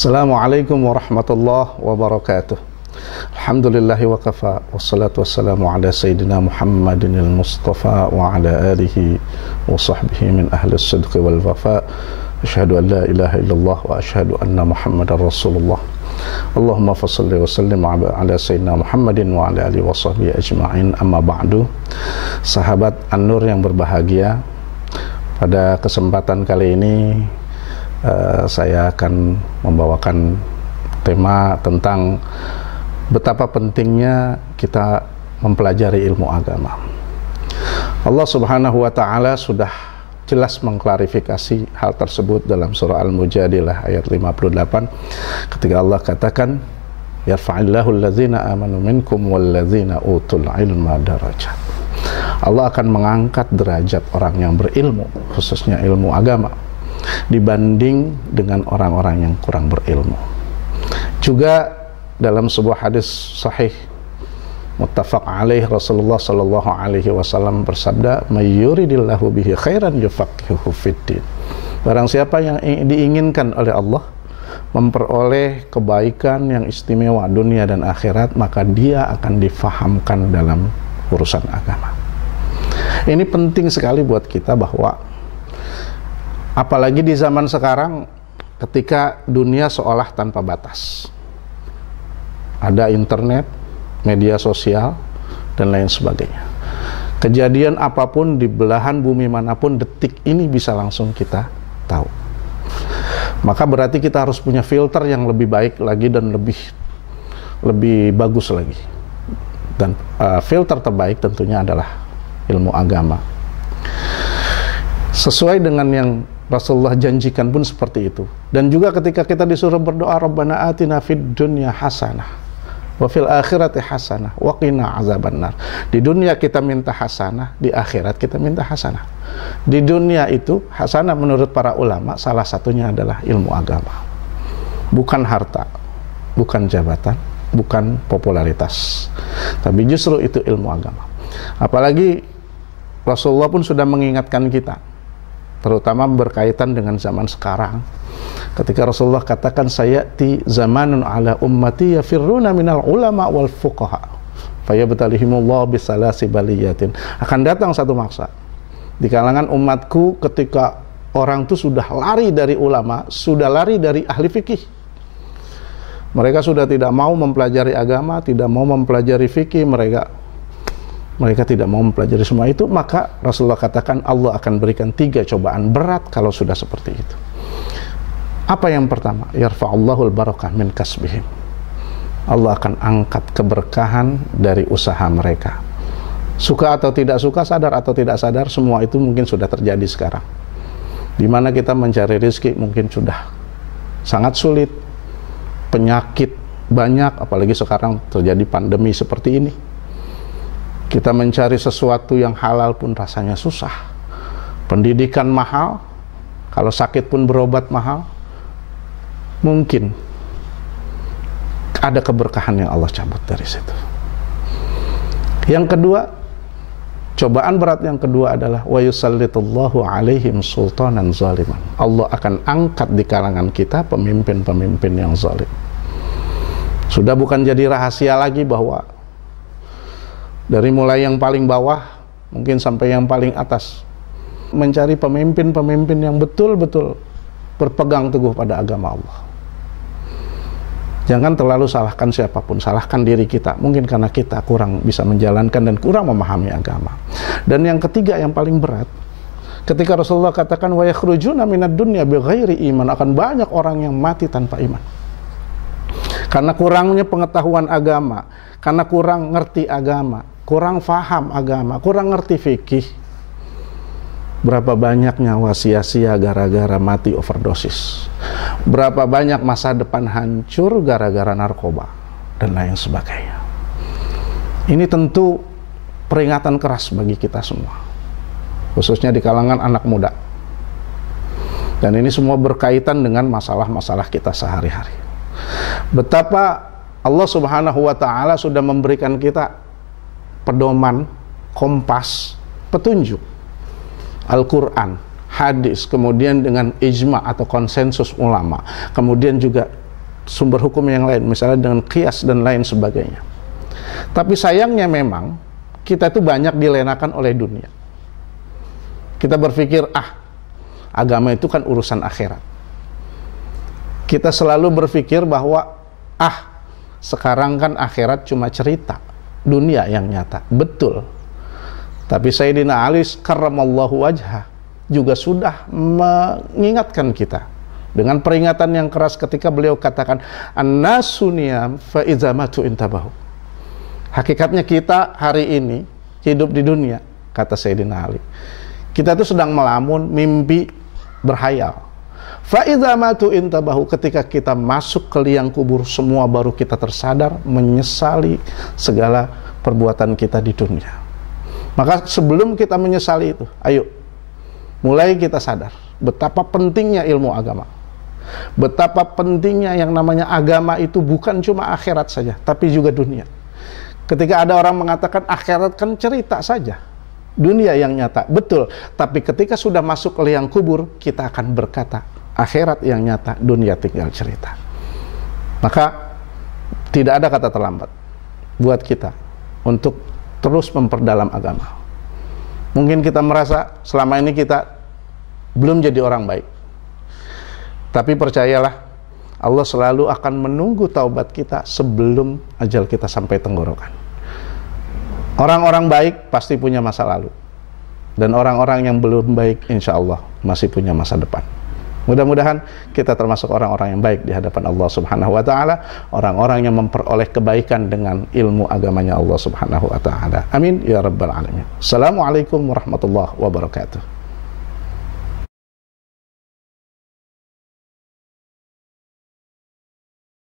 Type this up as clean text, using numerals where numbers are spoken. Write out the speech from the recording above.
Assalamualaikum warahmatullahi wabarakatuh. Alhamdulillahi wa kafa, wassalatu wassalamu ala sayyidina Muhammadin al-Mustafa wa ala alihi wa sahbihi min ahli as-sidqi wal wafa. Asyhadu an la ilaha illallah wa asyhadu anna Muhammadar Rasulullah. Allahumma fassalli wa sallim ala sayyidina Muhammadin wa ala alihi wa sahbihi ajma'in. Amma ba'du. Sahabat An-Nur yang berbahagia, pada kesempatan kali ini saya akan membawakan tema tentang betapa pentingnya kita mempelajari ilmu agama. Allah Subhanahu wa ta'ala sudah jelas mengklarifikasi hal tersebut dalam surah Al-Mujadilah ayat 58 ketika Allah katakan, yarfa'illahu allazina amanu minkum wallazina utul ilma darajat. Allah akan mengangkat derajat orang yang berilmu, khususnya ilmu agama, dibanding dengan orang-orang yang kurang berilmu. Juga dalam sebuah hadis sahih muttafaq alaih, Rasulullah sallallahu alaihi wasallam bersabda, "May yuridillahu bihi khairan yufaqihuhu fiddin." Barang siapa yang diinginkan oleh Allah memperoleh kebaikan yang istimewa dunia dan akhirat, maka dia akan difahamkan dalam urusan agama. Ini penting sekali buat kita, bahwa apalagi di zaman sekarang ketika dunia seolah tanpa batas. Ada internet, media sosial, dan lain sebagainya. Kejadian apapun di belahan bumi manapun detik ini bisa langsung kita tahu. Maka berarti kita harus punya filter yang lebih baik lagi dan lebih bagus lagi. Dan filter terbaik tentunya adalah ilmu agama. Sesuai dengan yang Rasulullah janjikan pun seperti itu. Dan juga ketika kita disuruh berdoa, Rabbana atina fid dunya hasanah wa fil akhirati hasanah wa qina azabannar. Di dunia kita minta hasanah, di akhirat kita minta hasanah. Di dunia itu hasanah menurut para ulama salah satunya adalah ilmu agama. Bukan harta, bukan jabatan, bukan popularitas, tapi justru itu ilmu agama. Apalagi Rasulullah pun sudah mengingatkan kita, terutama berkaitan dengan zaman sekarang, ketika Rasulullah katakan, sayati zamanun ala ummati yafirruna minal ulama wal fuqaha fayabtalihimullah bisalasi baliyatin. Akan datang satu masa di kalangan umatku ketika orang itu sudah lari dari ulama, sudah lari dari ahli fikih. Mereka sudah tidak mau mempelajari agama, tidak mau mempelajari fikih, mereka tidak mau mempelajari semua itu. Maka Rasulullah katakan Allah akan berikan 3 cobaan berat kalau sudah seperti itu. Apa yang pertama? Yarfa'ullahul barakah min kasbihim. Allah akan angkat keberkahan dari usaha mereka. Suka atau tidak suka, sadar atau tidak sadar, semua itu mungkin sudah terjadi sekarang. Di mana kita mencari rezeki mungkin sudah sangat sulit. Penyakit banyak, apalagi sekarang terjadi pandemi seperti ini. Kita mencari sesuatu yang halal pun rasanya susah. Pendidikan mahal, kalau sakit pun berobat mahal. Mungkin ada keberkahan yang Allah cabut dari situ. Yang kedua, cobaan berat yang kedua adalah wa yusallitullahu alaihim sultanan zaliman. Allah akan angkat di kalangan kita pemimpin-pemimpin yang zalim. Sudah bukan jadi rahasia lagi bahwa dari mulai yang paling bawah mungkin sampai yang paling atas, mencari pemimpin-pemimpin yang betul-betul berpegang teguh pada agama Allah. Jangan terlalu salahkan siapapun, salahkan diri kita, mungkin karena kita kurang bisa menjalankan dan kurang memahami agama. Dan yang ketiga yang paling berat, ketika Rasulullah katakan wa yakhrujuna minad dunya bighairi iman, akan banyak orang yang mati tanpa iman. Karena kurangnya pengetahuan agama, karena kurang ngerti agama, kurang faham agama, kurang ngerti fikih. Berapa banyak nyawa sia-sia gara-gara mati overdosis. Berapa banyak masa depan hancur gara-gara narkoba dan lain sebagainya. Ini tentu peringatan keras bagi kita semua, khususnya di kalangan anak muda. Dan ini semua berkaitan dengan masalah-masalah kita sehari-hari. Betapa Allah Subhanahu wa ta'ala sudah memberikan kita pedoman, kompas, petunjuk. Al-Quran, hadis, kemudian dengan ijma atau konsensus ulama, kemudian juga sumber hukum yang lain, misalnya dengan qiyas dan lain sebagainya. Tapi sayangnya memang kita itu banyak dilenakan oleh dunia. Kita berpikir, agama itu kan urusan akhirat. Kita selalu berpikir bahwa sekarang kan akhirat cuma cerita, dunia yang nyata. Betul. Tapi Sayyidina Ali karramallahu wajhah juga sudah mengingatkan kita dengan peringatan yang keras ketika beliau katakan, an-nasu niyam fa idza matu intabahu. Hakikatnya kita hari ini hidup di dunia, kata Sayyidina Ali, kita itu sedang melamun, mimpi, berhayal. Fa idza matu intabahu, ketika kita masuk ke liang kubur, semua baru kita tersadar, menyesali segala perbuatan kita di dunia. Maka sebelum kita menyesali itu, ayo mulai kita sadar betapa pentingnya ilmu agama. Betapa pentingnya yang namanya agama itu bukan cuma akhirat saja, tapi juga dunia. Ketika ada orang mengatakan akhirat kan cerita saja, dunia yang nyata. Betul, tapi ketika sudah masuk ke liang kubur, kita akan berkata, akhirat yang nyata, dunia tinggal cerita. Maka tidak ada kata terlambat buat kita untuk terus memperdalam agama. Mungkin kita merasa selama ini kita belum jadi orang baik, tapi percayalah, Allah selalu akan menunggu taubat kita sebelum ajal kita sampai tenggorokan. Orang-orang baik pasti punya masa lalu, dan orang-orang yang belum baik insya Allah masih punya masa depan. Mudah-mudahan kita termasuk orang-orang yang baik di hadapan Allah Subhanahu wa Ta'ala, orang-orang yang memperoleh kebaikan dengan ilmu agamanya Allah Subhanahu wa Ta'ala. Amin ya rabbal alamin. Assalamualaikum warahmatullahi wabarakatuh.